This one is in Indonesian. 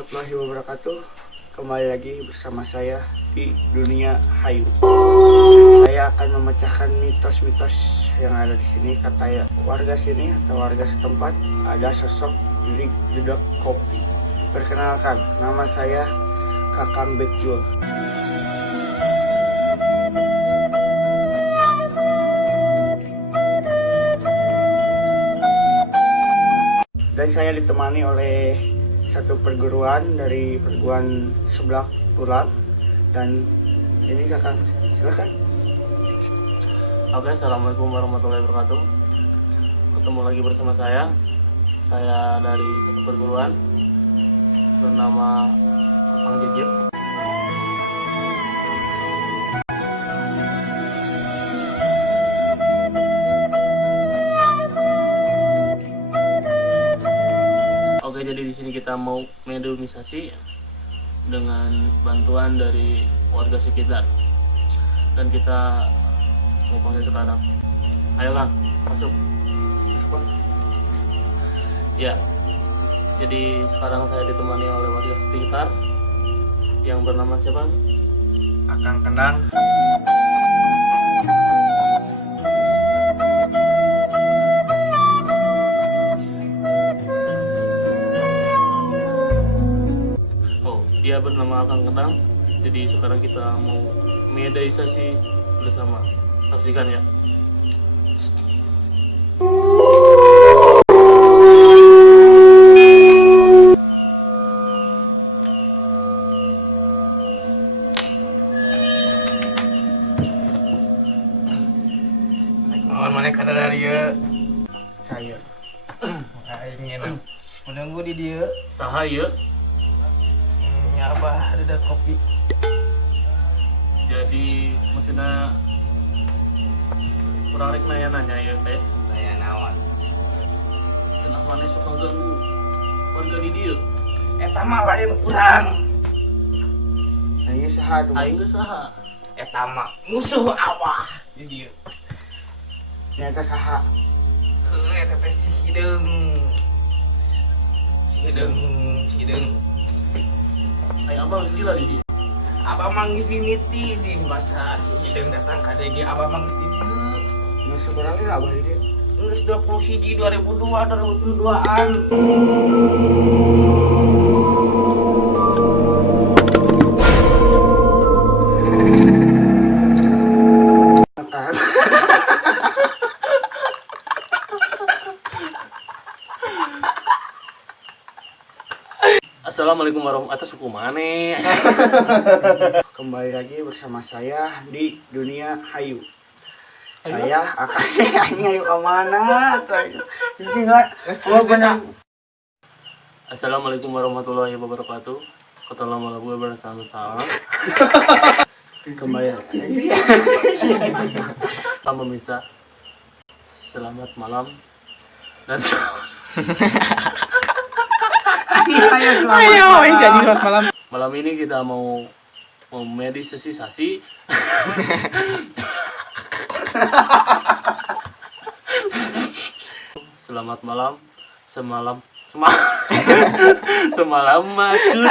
warahmatullahi wabarakatuh. Kembali lagi bersama saya di Dunia Hayu. Saya akan memecahkan mitos-mitos yang ada di sini. Kata warga sini atau warga setempat, ada sosok di dedek kopi. Perkenalkan, nama saya Kakang Bekjul. Dan saya ditemani oleh satu perguruan dari perguruan sebelah Tulang. Dan ini Kakang, silakan. Oke, assalamualaikum warahmatullahi wabarakatuh. Ketemu lagi bersama saya dari satu perguruan bernama Kakang Jejep. Oke, jadi di sini kita mau mediumisasi dengan bantuan dari warga sekitar, dan kita mau panggil sekarang. Ayo Kang, masuk. Ya, jadi sekarang saya ditemani oleh warga sekitar yang bernama siapa? Akang Kendang. Dia bernama Akang Kendang. Jadi sekarang kita mau mediumisasi bersama. Saksikan ya. Mana kada dari saya. Ingin menunggu di dia. Sahaya. Abah ada kopi. Jadi maksudnya kurang rek nanya ya teh. Saya nawan. Cenah mana suka ganggu warga di dieu? Eta mah lain urang. Ayo saha tuh. Aing geus saha? Eta mah musuh Abah di dieu. Nyata saha? Eta teh si Hideung. Si Hideung. Aing abah geus gila di dieu. Abah manggis dimiti di masa si Hideung datang ka dia Abah manggis di dieu. Nu seberapa ya Abah di dieu? Geus 21 2002-an. Assalamualaikum warahmatullahi wabarakatuh. Suku maneh. Kembali lagi bersama saya di Dunia Hayu. Saya akan ayo kemana? Ini enggak. Assalamualaikum warahmatullahi wabarakatuh. Kata lama gue bersama-sama. Kembali lagi. Kita pemirsa. Selamat malam. Dan selamat malam. Malam ini kita mau mediumisasi. Selamat malam. Semalam makut.